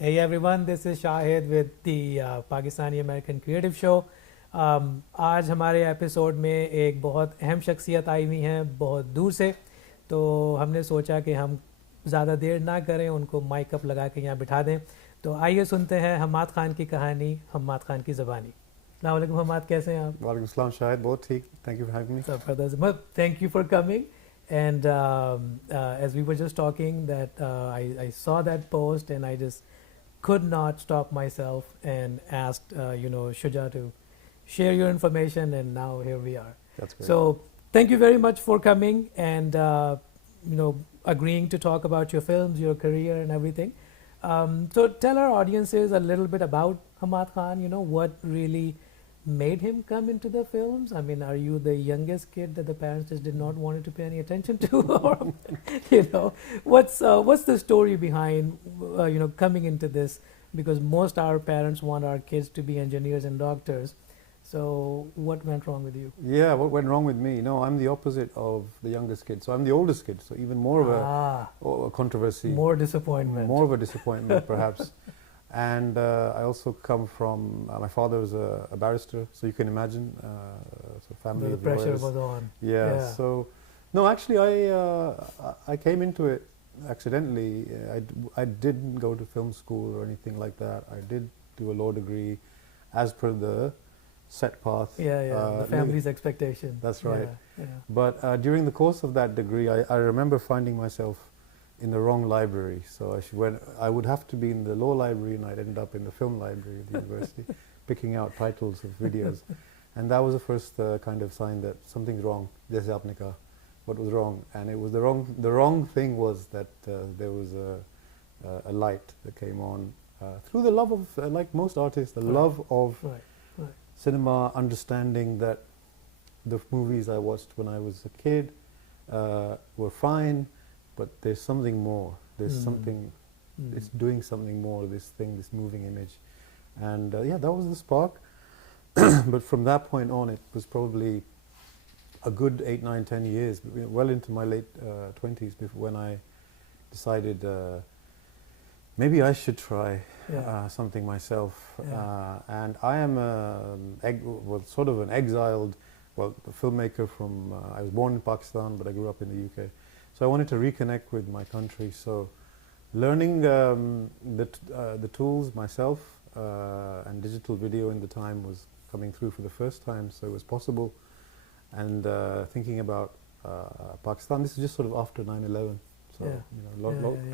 Hey everyone, this is Shahid with the Pakistani American Creative Show. आज हमारे episode में एक बहुत अहम शख्सियत आई हुई हैं बहुत दूर से, तो हमने सोचा कि हम ज़्यादा देर ना करें, उनको माइक अप लगा के यहाँ बिठा दें। तो आइए सुनते हैं हम्माद खान की कहानी, हम्माद खान की ज़बानी। अस्सलाम वालेकुम हम्माद, कैसे हैं आप? वालेकुम सलाम शाहिद, बहुत ठीक, thank you for having me. Zabardast. Thank you for coming. And as we were just talking, that I saw that post and I just could not stop myself and asked, Shuja to share your information, and now here we are. That's great. So thank you very much for coming and agreeing to talk about your films, your career, and everything. So tell our audiences a little bit about Hम्माद Khan. What really made him come into the films? I mean, are you the youngest kid that the parents just did not want to pay any attention to, or what's the story behind coming into this? Because most our parents want our kids to be engineers and doctors. So what went wrong with you? Yeah, what went wrong with me? No, I'm the opposite of the youngest kid. So I'm the oldest kid. So even more of a controversy. More disappointment. More of a disappointment, perhaps. And I also come from, my father was a barrister, so you can imagine, so family The of pressure lawyers. was on. Yeah, so, no, actually I came into it accidentally. I didn't go to film school or anything like that. I did do a law degree as per the set path. The family's expectation. That's right. Yeah. But during the course of that degree, I remember finding myself in the wrong library. So I would have to be in the law library, and I'd end up in the film library of the university, picking out titles of videos. And that was the first kind of sign that something's wrong. Jaise aapne kaha, what was wrong? And it was the wrong thing was that there was a light that came on through the love of, like most artists, the love of cinema, understanding that the movies I watched when I was a kid were fine, but there's something more. There's something, it's doing something more, this thing, this moving image. And yeah, that was the spark. But from that point on, it was probably a good 8, 9, 10 years, well into my late 20s, when I decided maybe I should try something myself. And I am sort of an exiled, filmmaker from, I was born in Pakistan, but I grew up in the UK. So I wanted to reconnect with my country. So learning the tools myself, and digital video in the time was coming through for the first time, so it was possible. And thinking about Pakistan, this is just sort of after 9/11, so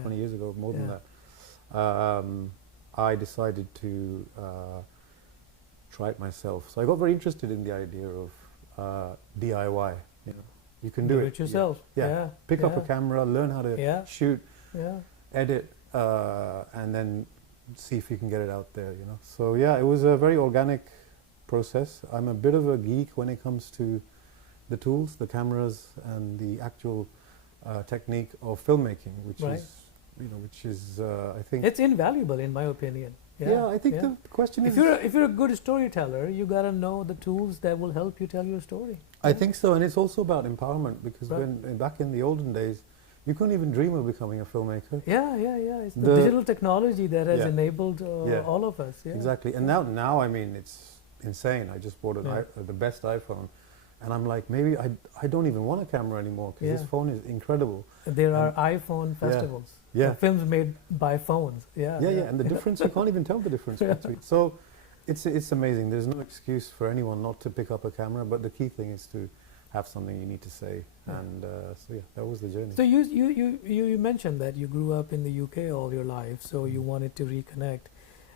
20 years ago, more than that. I decided to try it myself. So I got very interested in the idea of DIY. You can do it yourself. Pick up a camera, learn how to shoot, edit, and then see if you can get it out there. So yeah, it was a very organic process. I'm a bit of a geek when it comes to the tools, the cameras, and the actual technique of filmmaking, which is I think it's invaluable in my opinion. I think the question is, if you're a good storyteller, you gotta know the tools that will help you tell your story. I think so, and it's also about empowerment, because back in the olden days, you couldn't even dream of becoming a filmmaker. It's the digital technology that has enabled all of us. Exactly, and now I mean, it's insane. I just bought the best iPhone, and I'm like, maybe I don't even want a camera anymore, because this phone is incredible. There are iPhone festivals. Films made by phones. And the difference, you can't even tell the difference between. So it's amazing. There's no excuse for anyone not to pick up a camera, but the key thing is to have something you need to say. And so that was the journey. So you mentioned that you grew up in the UK all your life, so you wanted to reconnect.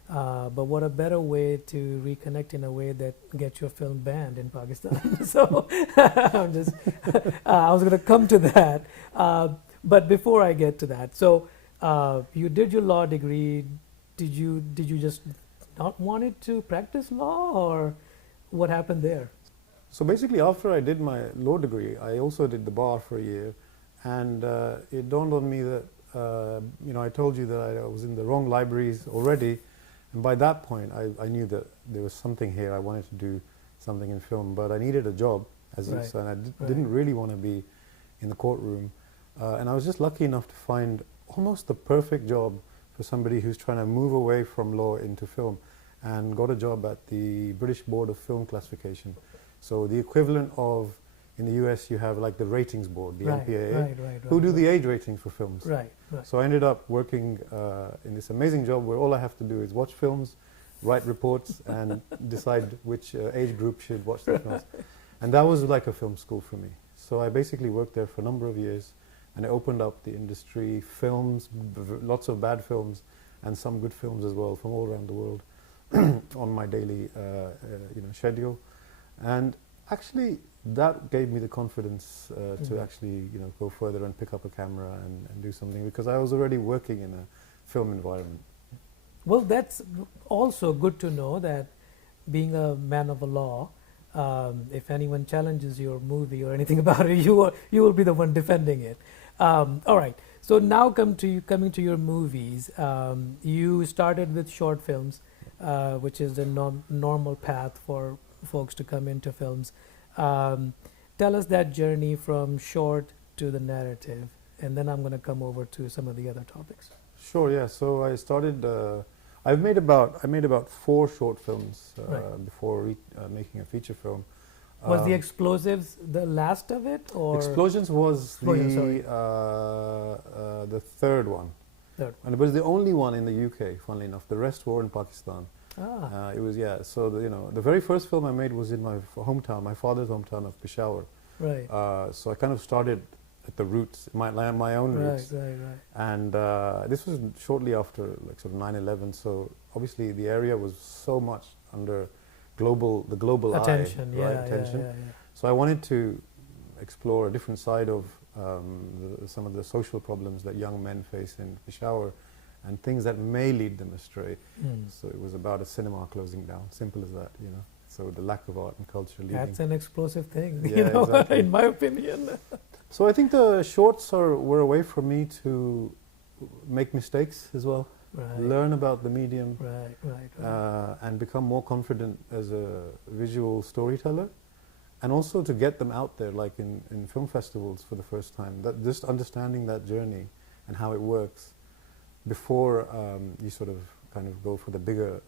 But what a better way to reconnect in a way that gets your film banned in Pakistan. So I was going to come to that. But before I get to that, so you did your law degree. Did you just not wanted to practice law, or what happened there? So basically, after I did my law degree, I also did the bar for a year, and it dawned on me that I told you that I was in the wrong libraries already, and by that point, I knew that there was something here. I wanted to do something in film, but I needed a job, and I didn't really want to be in the courtroom. And I was just lucky enough to find almost the perfect job for somebody who's trying to move away from law into film, and got a job at the British Board of Film Classification. So the equivalent of, in the US, you have like the ratings board, the MPAA, who do the age ratings for films. Right, right. So I ended up working in this amazing job where all I have to do is watch films, write reports, and decide which age group should watch the films. And that was like a film school for me. So I basically worked there for a number of years, and it opened up the industry, films, lots of bad films, and some good films as well from all around the world on my daily schedule. And actually, that gave me the confidence to actually go further and pick up a camera and do something, because I was already working in a film environment. Well, that's also good to know that being a man of the law, if anyone challenges your movie or anything about it, you will be the one defending it. All right. So now coming to your movies. You started with short films, which is the normal path for folks to come into films. Tell us that journey from short to the narrative, and then I'm going to come over to some of the other topics. Sure. Yeah. So I started. I made about 4 short films before making a feature film. Was the Explosives the last of it, or Explosions was the third one, and it was the only one in the UK. Funnily enough, the rest were in Pakistan. It was So the very first film I made was in my hometown, my father's hometown of Peshawar. Right. So I kind of started at the roots, my own roots. Right. And this was shortly after like sort of 9/11. So obviously the area was so much under the global attention, eye, attention. So I wanted to explore a different side of some of the social problems that young men face in Peshawar, and things that may lead them astray. So it was about a cinema closing down, simple as that, So the lack of art and culture leading. That's an explosive thing, exactly. in my opinion. So I think the shorts were a way for me to make mistakes as well, learn about the medium, and become more confident as a visual storyteller, and also to get them out there, like in film festivals for the first time. That just understanding that journey and how it works before you sort of kind of go for the bigger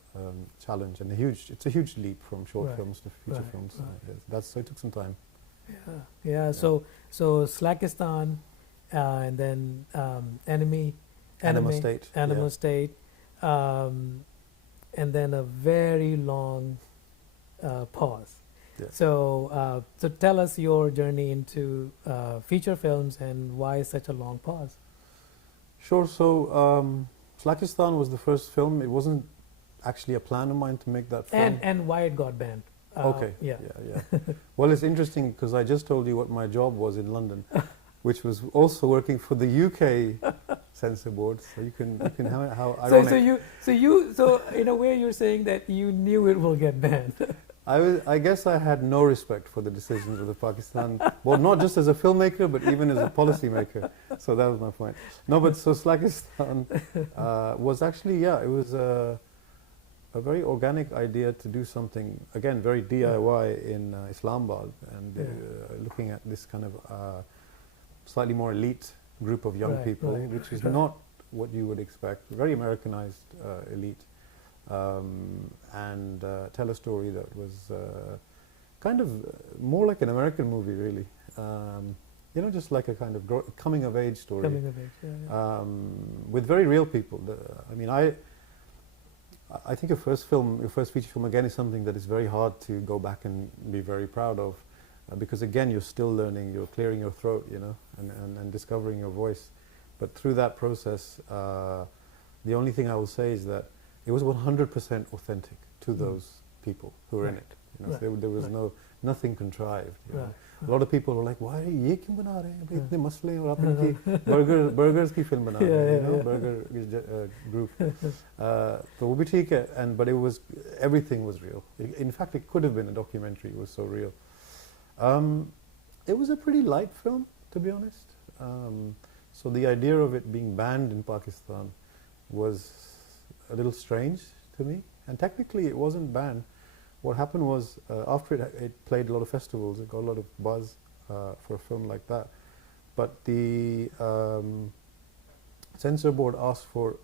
challenge. And it's a huge leap from short films to feature films. So it took some time. Yeah. So Slakistan, and then Anima State. State, and then a very long pause. So tell us your journey into feature films and why such a long pause. Sure. So Slakistan was the first film. It wasn't actually a plan of mine to make that film. And why it got banned. Okay. Yeah. Well, it's interesting because I just told you what my job was in London, which was also working for the UK censor board. So you can have how ironic. So in a way you're saying that you knew it will get banned. I guess I had no respect for the decisions of the Pakistan board, not just as a filmmaker, but even as a policymaker. So that was my point. No, but so Slakistan was actually, it was a very organic idea to do something, again, very DIY in Islamabad, and looking at this kind of slightly more elite group of young people, which is not what you would expect, very Americanized elite. And tell a story that was kind of more like an American movie, really. Just like a kind of coming of age story. Coming of age, with very real people. I think your first feature film, again, is something that is very hard to go back and be very proud of, because again, you're still learning, you're clearing your throat, and discovering your voice. But through that process, the only thing I will say is that it was 100% authentic to those people who were in it. So there was nothing contrived. A lot of people were like, "Why ye kyun bana rahe hain? Itne masle aur aap inki burgers ki film bana rahe hain, burger group." So wo bhi theek hai, but everything was real. In fact, it could have been a documentary. It was so real. It was a pretty light film, to be honest. So the idea of it being banned in Pakistan was a little strange to me, and technically it wasn't banned. What happened was, after it played a lot of festivals, it got a lot of buzz for a film like that, but the censor board asked for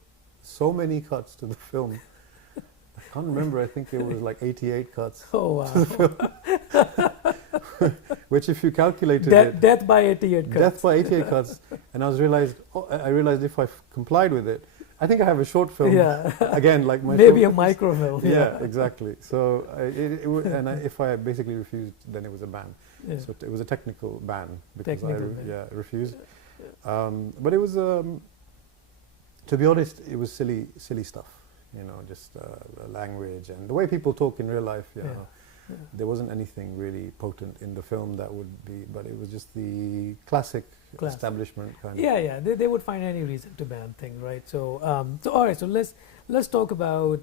so many cuts to the film. I can't remember, I think it was like 88 cuts. Oh, wow. Which if you calculated it... Death by 88 cuts. Death by 88 cuts. And I realized if I complied with it, I think I have a short film. Yeah. Again, like my maybe short, a microfilm. Yeah, exactly. So if I basically refused, then it was a ban. Yeah. So it was a technical ban because I refused. Yeah. But it was, to be honest, it was silly stuff. You know, just language and the way people talk in real life. You know, there wasn't anything really potent in the film that would be, but it was just the classic establishment kind of. Yeah. They would find any reason to ban things, right? So, all right. So let's talk about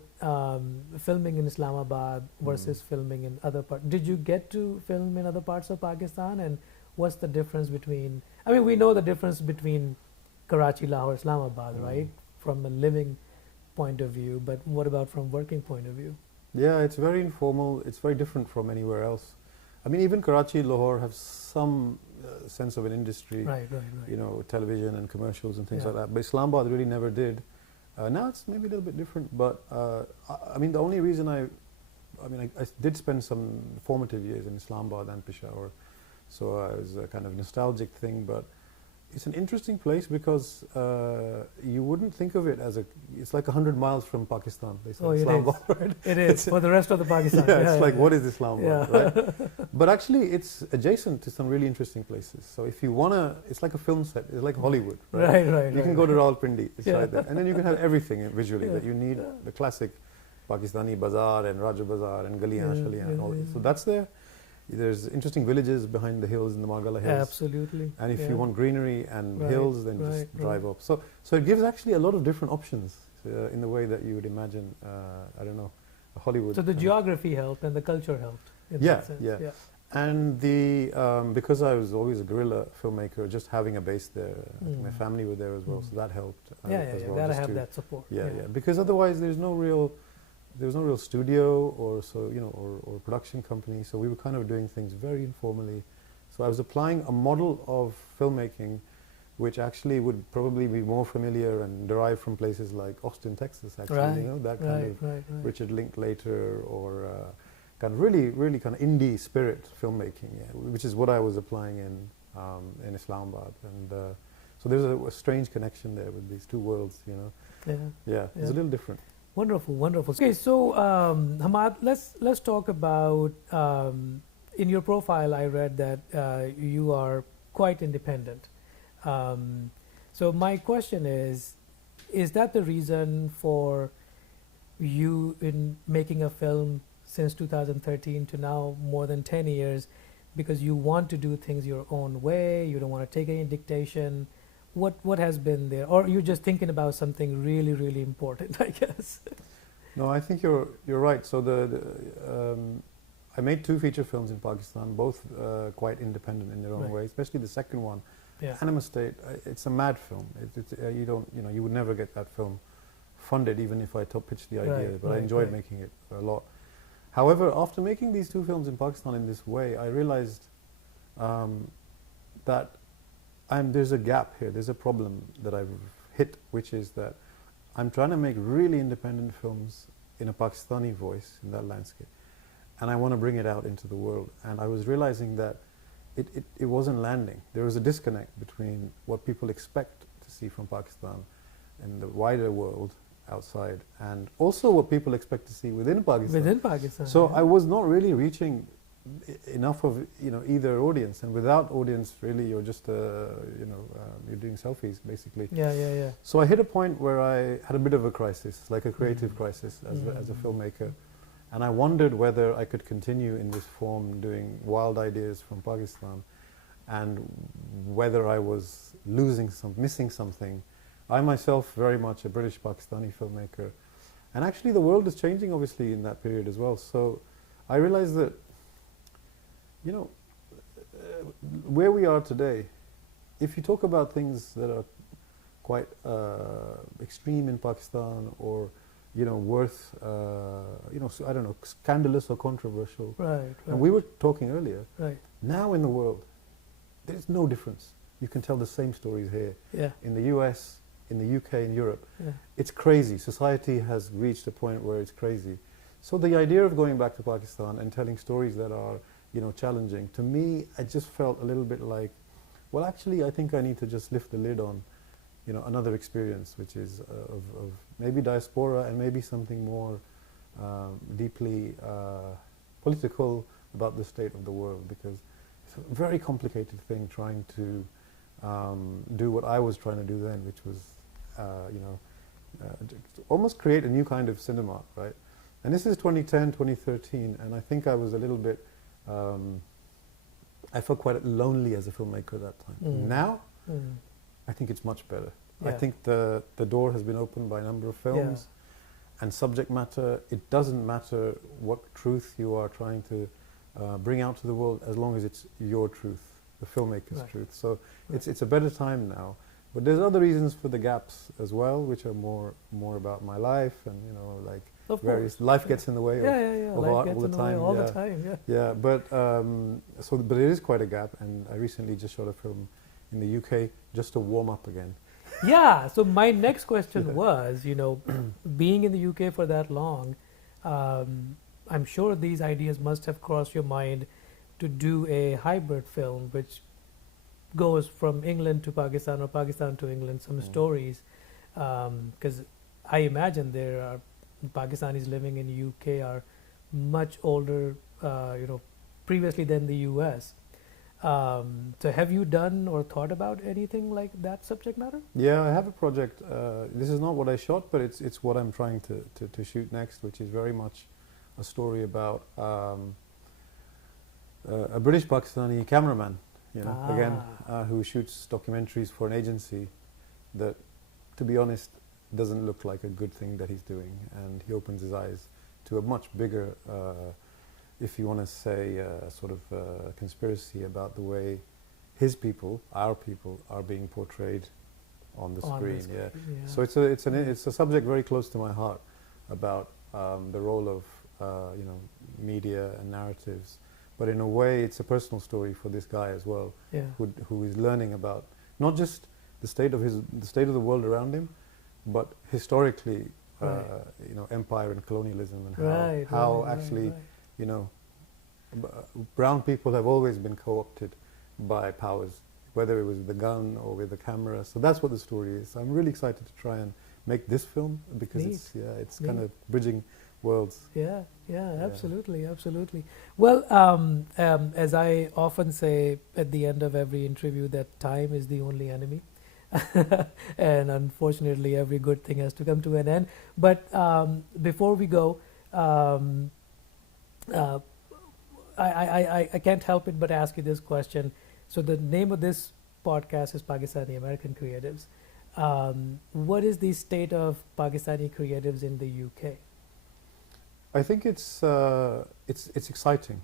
filming in Islamabad versus filming in other parts. Did you get to film in other parts of Pakistan, and what's the difference between? I mean, we know the difference between Karachi, Lahore, Islamabad, right? From a living point of view, but what about from working point of view? Yeah, it's very informal. It's very different from anywhere else. I mean, even Karachi, Lahore have some sense of an industry, right. You know, television and commercials and things like that. But Islamabad really never did. Now it's maybe a little bit different, but I mean, the only reason I did spend some formative years in Islamabad and Peshawar, so it was a kind of nostalgic thing, but it's an interesting place because you wouldn't think of it as it's like 100 miles from Pakistan. They say Islamabad, right? It is for the rest of the Pakistan. It's like, what is Islamabad, right? But actually, it's adjacent to some really interesting places. So if you wanna, it's like a film set. It's like Hollywood, right? Right. You can go to Rawalpindi. It's right there, and then you can have everything visually that you need. The classic Pakistani bazaar and Raja Bazaar and Galiyan, Shaliyan, and all. So that's there. There's interesting villages behind the hills in the Margala Hills. Absolutely. And if you want greenery and hills, then just drive up. So it gives actually a lot of different options in the way that you would imagine, I don't know, Hollywood. So the geography helped and the culture helped in that sense. Yeah. And because I was always a guerrilla filmmaker, just having a base there, I think my family were there as well, so that helped as well. Gotta have that support. Yeah. Because otherwise there was no real studio or or production company, so we were kind of doing things very informally. So I was applying a model of filmmaking which actually would probably be more familiar and derived from places like Austin, Texas, actually, you know, that kind of Richard Linklater or kind of really kind of indie spirit filmmaking, which is what I was applying in Islamabad. And so there's a strange connection there with these two worlds, you know. Yeah, it's a little different. Wonderful. Okay, so Hammad, let's talk about. In your profile, I read that you are quite independent. So my question is that the reason for you in making a film since 2013 to now more than 10 years, because you want to do things your own way, you don't want to take any dictation? What has been there, or you're just thinking about something really important, I guess? No, I think you're right. So I made 2 feature films in Pakistan, both quite independent in their own way. Especially the second one, Anima State. It's a mad film. You would never get that film funded, even if I top pitched the idea. But I enjoyed making it a lot. However, after making these 2 films in Pakistan in this way, I realized that there's a gap here. There's a problem that I've hit, which is that I'm trying to make really independent films in a Pakistani voice in that landscape, and I want to bring it out into the world. And I was realizing that it wasn't landing. There was a disconnect between what people expect to see from Pakistan in the wider world outside, and also what people expect to see within Pakistan. So I was not really reaching enough of either audience, and without audience really you're just you're doing selfies basically. So I hit a point where I had a bit of a crisis, like a creative crisis as a filmmaker, and I wondered whether I could continue in this form doing wild ideas from Pakistan, and whether I was missing something. I myself very much a British Pakistani filmmaker, and actually the world is changing obviously in that period as well. So I realized that where we are today, if you talk about things that are quite extreme in Pakistan, or worth I don't know, scandalous or controversial, and we were talking earlier, now in the world there's no difference. You can tell the same stories here in the US, in the UK and Europe, Yeah. it's crazy. Society has reached a point where it's crazy. So the idea of going back to Pakistan and telling stories that are, challenging, to me, I just felt a little bit like, well, actually, I think I need to just lift the lid on, another experience, which is of maybe diaspora and maybe something more deeply political about the state of the world, because it's a very complicated thing trying to do what I was trying to do then, which was, almost create a new kind of cinema, right? And this is 2010, 2013, and I think I was a little bit, I felt quite lonely as a filmmaker at that time. Now, I think it's much better. Yeah. I think the door has been opened by a number of films, and subject matter. It doesn't matter what truth you are trying to bring out to the world, as long as it's your truth, the filmmaker's Right. truth. So it's a better time now. But there's other reasons for the gaps as well, which are more about my life, and like Of various course. life gets in the way Yeah, of Life art gets all in the the way time. all the time. Yeah. Yeah, but it is quite a gap, and I recently just shot a film in the UK just to warm up again. Yeah. So my next question was, being in the UK for that long, I'm sure these ideas must have crossed your mind to do a hybrid film, which goes from England to Pakistan or Pakistan to England. Some stories, because I imagine there are Pakistanis living in UK are much older, previously than the US. So have you done or thought about anything like that subject matter? Yeah, I have a project. This is not what I shot, but it's what I'm trying to shoot next, which is very much a story about a British Pakistani cameraman, who shoots documentaries for an agency that, to be honest, doesn't look like a good thing that he's doing, and he opens his eyes to a much bigger, if you want to say, sort of conspiracy about the way his people, our people, are being portrayed on the screen. Yeah. So it's a subject very close to my heart, about the role of media and narratives. But in a way, it's a personal story for this guy as well, who is learning about not just the state of the world around him, but historically, empire and colonialism, and how actually, brown people have always been co-opted by powers, whether it was with the gun or with the camera. So that's what the story is. I'm really excited to try and make this film, because it's kind of bridging worlds. Yeah, absolutely. Well, as I often say at the end of every interview, that time is the only enemy. And unfortunately, every good thing has to come to an end. But before we go, I can't help it but ask you this question. So the name of this podcast is Pakistani American Creatives. What is the state of Pakistani creatives in the UK? I think it's exciting.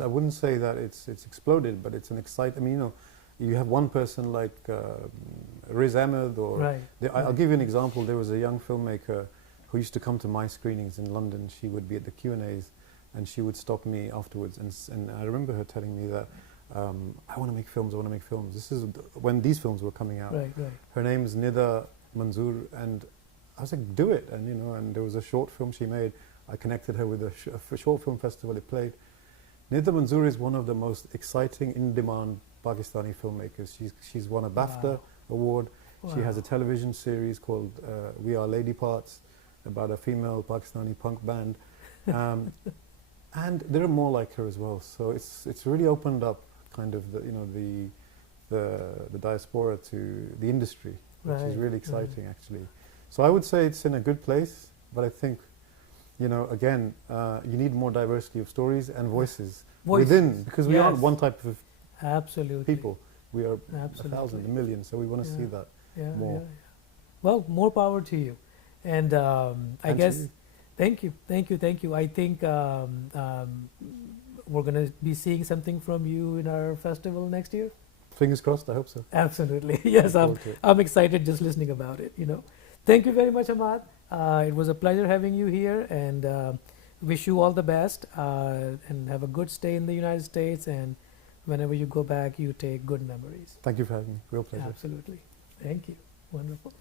I wouldn't say that it's exploded, but it's an exciting. I mean, you have one person like Riz Ahmed, or I'll give you an example. There was a young filmmaker who used to come to my screenings in London. She would be at the Q&As, and she would stop me afterwards. And I remember her telling me that, I want to make films. This is when these films were coming out. Her name is Nida Manzoor, and I was like, do it. And and there was a short film she made. I connected her with a short film festival. It played. Nida Manzoor is one of the most exciting, in-demand Pakistani filmmakers. She's won a BAFTA award. She has a television series called We Are Lady Parts, about a female Pakistani punk band, and there are more like her as well. So it's really opened up kind of the diaspora to the industry, which is really exciting actually. So I would say it's in a good place, but I think, again, you need more diversity of stories and voices within, because we aren't one type of people. We are 1,000, a million, so we want to see that more. Well, more power to you. And I guess, thank you. I think we're going to be seeing something from you in our festival next year. Fingers crossed, I hope so. Absolutely. Yes, I'm excited just listening about it, Thank you very much, Hammad. It was a pleasure having you here, and wish you all the best, and have a good stay in the United States, and whenever you go back, you take good memories. Thank you for having me. Real pleasure. Absolutely. Thank you. Wonderful.